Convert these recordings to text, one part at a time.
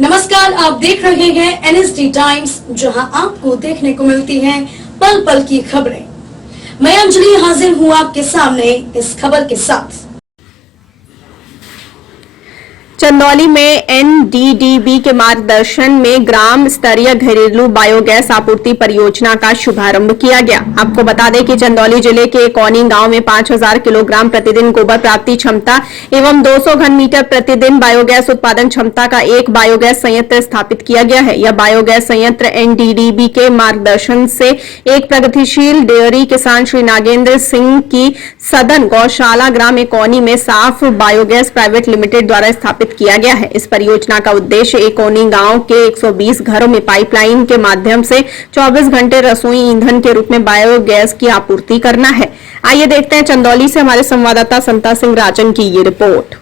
नमस्कार, आप देख रहे हैं एनएसडी टाइम्स, जहां आपको देखने को मिलती हैं पल पल की खबरें। मैं अंजलि हाजिर हूं आपके सामने इस खबर के साथ। चंदौली में एनडीडीबी के मार्गदर्शन में ग्राम स्तरीय घरेलू बायोगैस आपूर्ति परियोजना का शुभारंभ किया गया। आपको बता दें कि चंदौली जिले के कौनी गांव में 5000 किलोग्राम प्रतिदिन गोबर प्राप्ति क्षमता एवं 200 घन मीटर प्रतिदिन बायोगैस उत्पादन क्षमता का एक बायोगैस संयंत्र स्थापित किया गया है। यह बायोगैस संयंत्र एनडीडीबी के मार्गदर्शन से एक प्रगतिशील डेयरी किसान श्री नागेंद्र सिंह की सदन गौशाला ग्राम कौनी में साफ बायोगैस प्राइवेट लिमिटेड द्वारा स्थापित किया गया है। इस परियोजना का उद्देश्य एकौनी गांव के 120 घरों में पाइपलाइन के माध्यम से 24 घंटे रसोई ईंधन के रूप में बायोगैस की आपूर्ति करना है। आइए देखते हैं चंदौली से हमारे संवाददाता संता सिंह राजन की ये रिपोर्ट।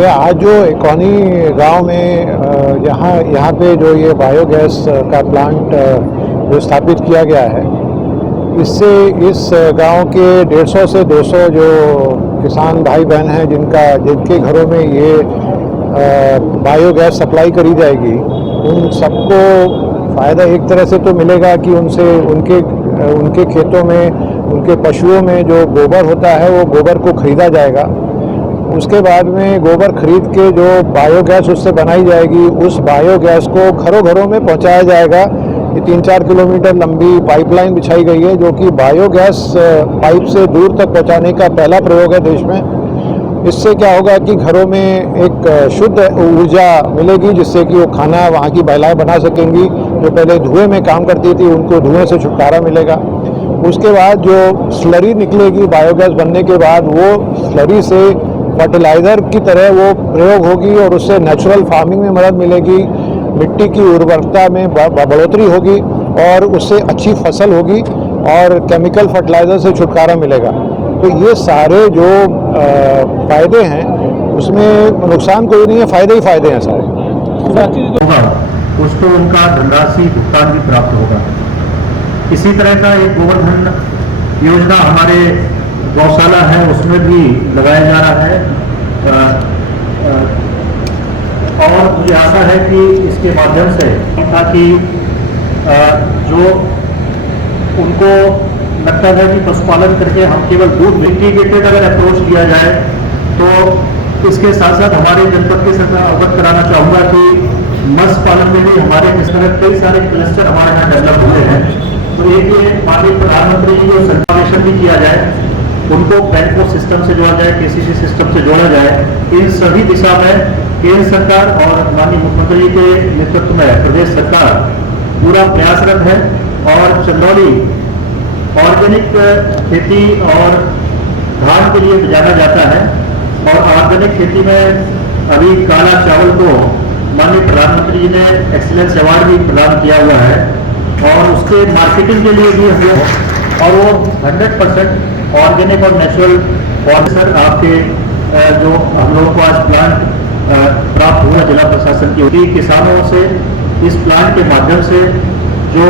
ये आज जो एकौनी गांव में यहाँ पे जो ये बायोगैस का प्लांट जो स्थापित किया गया है, इससे इस गांव के 150 से 200 जो किसान भाई बहन हैं जिनके घरों में ये बायोगैस सप्लाई करी जाएगी, उन सबको फ़ायदा एक तरह से तो मिलेगा कि उनके खेतों में, उनके पशुओं में जो गोबर होता है वो गोबर को खरीदा जाएगा। उसके बाद में गोबर खरीद के जो बायोगैस उससे बनाई जाएगी, उस बायोगैस को घरों घरों में पहुंचाया जाएगा। ये 3-4 किलोमीटर लंबी पाइपलाइन बिछाई गई है, जो कि बायोगैस पाइप से दूर तक पहुंचाने का पहला प्रयोग है देश में। इससे क्या होगा कि घरों में एक शुद्ध ऊर्जा मिलेगी, जिससे कि वो खाना वहाँ की महिलाएं बना सकेंगी। जो पहले धुएं में काम करती थी, उनको धुएं से छुटकारा मिलेगा। उसके बाद जो स्लरी निकलेगी बायोगैस बनने के बाद, वो स्लरी से फर्टिलाइज़र की तरह वो प्रयोग होगी और उससे नेचुरल फार्मिंग में मदद मिलेगी, मिट्टी की उर्वरकता में बढ़ोतरी होगी और उससे अच्छी फसल होगी और केमिकल फर्टिलाइज़र से छुटकारा मिलेगा। तो ये सारे जो फायदे हैं, उसमें नुकसान कोई नहीं है, फायदे ही फायदे हैं सारे। उसको उनका धनराशि भुगतान भी प्राप्त होगा। इसी तरह का एक गोवर्धन योजना हमारे गौशाला है, उसमें भी लगाया जा रहा है। और मुझे आशा है कि इसके माध्यम से ताकि जो उनको लगता है कि पशुपालन करके हम केवल दूध इंटीग्रेटेड अगर अप्रोच किया जाए, तो इसके साथ साथ हमारे जनपद के साथ अवगत कराना चाहूँगा कि मत्स्य पालन में भी हमारे इस तरह कई सारे क्लस्टर हमारे यहाँ डेवलप हुए हैं। तो एक ये माननीय प्रधानमंत्री जी को संचालन भी किया जाए, उनको बैंकों सिस्टम से जोड़ा जाए, केसीसी सिस्टम से जोड़ा जाए। इन सभी दिशा में केंद्र सरकार और माननीय मुख्यमंत्री के नेतृत्व में प्रदेश सरकार पूरा प्रयासरत है। और चंदौली ऑर्गेनिक खेती और धान के लिए जाना जाता है, और ऑर्गेनिक खेती में अभी काला चावल को माननीय प्रधानमंत्री जी ने एक्सीलेंस अवार्ड भी प्रदान किया हुआ है, और उसके मार्केटिंग के लिए भी हम, और वो 100% ऑर्गेनिक और नेचुरल। सर आपके जो हम लोगों को आज प्लांट प्राप्त हुआ जिला प्रशासन की किसानों से, इस प्लांट के माध्यम से जो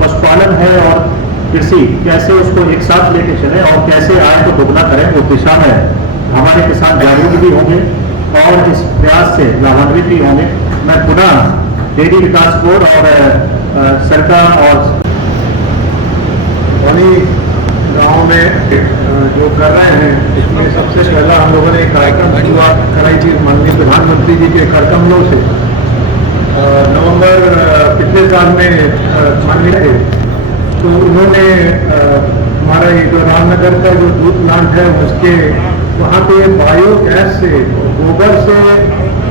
पशुपालन है और कृषि कैसे उसको एक साथ लेके चले और कैसे आय को दोगुना करें, वो दिशा में हमारे किसान जागरूक भी होंगे और इस प्रयास से लाभान्वित भी होंगे। मैं पुनः डेयरी विकास बोर्ड और सरकार और गाँव में जो कर रहे हैं, इसमें सबसे पहला हम लोगों ने एक कार्यक्रम शुरुआत कराई थी माननीय प्रधानमंत्री जी के कर कमलों से। नवंबर पिछले साल में माननीय थे, तो उन्होंने हमारा ये जो रामनगर का जो दूध प्लांट है, उसके वहाँ पे बायोगैस से, गोबर से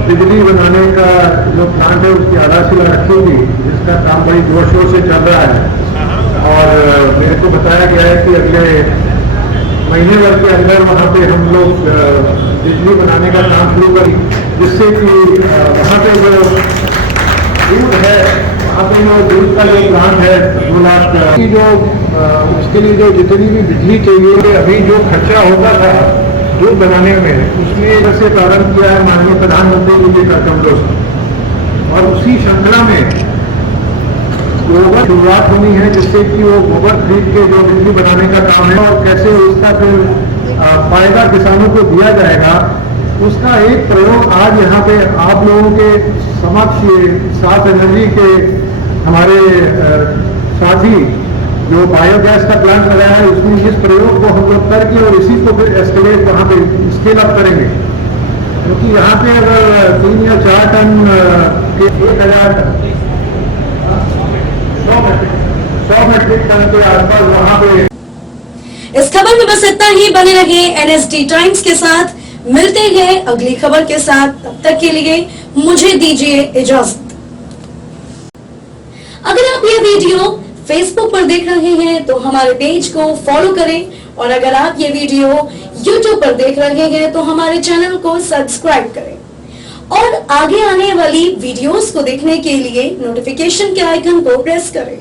बिजली बनाने का जो प्लांट है, उसकी आधारशिला रखी थी, जिसका काम बड़ी जोर शोर से चल रहा है। और मेरे को बताया गया है कि अगले महीने भर के अंदर वहाँ पे हम लोग बिजली बनाने का काम शुरू करें, जिससे कि वहाँ पे जो दूध है, वहाँ पे जो दूध का जो प्लांट है 2 लाख की, जो उसके लिए जो जितनी भी बिजली चाहिए, अभी जो खर्चा होता था दूध बनाने में, उसमें जैसे प्रारंभ किया है माननीय प्रधानमंत्री जी के कार्यक्रमों से, और उसी श्रृंखला में गोबर शुरुआत होनी है, जिससे कि वो गोबर खरीद के जो बिजली बनाने का काम है, और कैसे उसका फिर फायदा किसानों को दिया जाएगा, उसका एक प्रयोग आज यहाँ पे आप लोगों के समक्ष ये साफ एनर्जी के हमारे साथी जो बायोगैस का प्लांट लगाया है उसमें इस प्रयोग को हम लोग करके और इसी को फिर एस्केलेट वहाँ पे स्केल अप करेंगे, क्योंकि यहाँ पे अगर 3 या 4 टन के 1000 टन 100 मेट्रिक टन के आसपास वहाँ पे। इस खबर में बस इतना ही। बने रहिए एनएसडी टाइम्स के साथ, मिलते हैं अगली खबर के साथ। तब तक के लिए मुझे दीजिए इजाजत। अगर आप ये वीडियो फेसबुक पर देख रहे हैं तो हमारे पेज को फॉलो करें, और अगर आप ये वीडियो यूट्यूब पर देख रहे हैं तो हमारे चैनल को सब्सक्राइब करें, और आगे आने वाली वीडियोस को देखने के लिए नोटिफिकेशन के आइकन को प्रेस करें।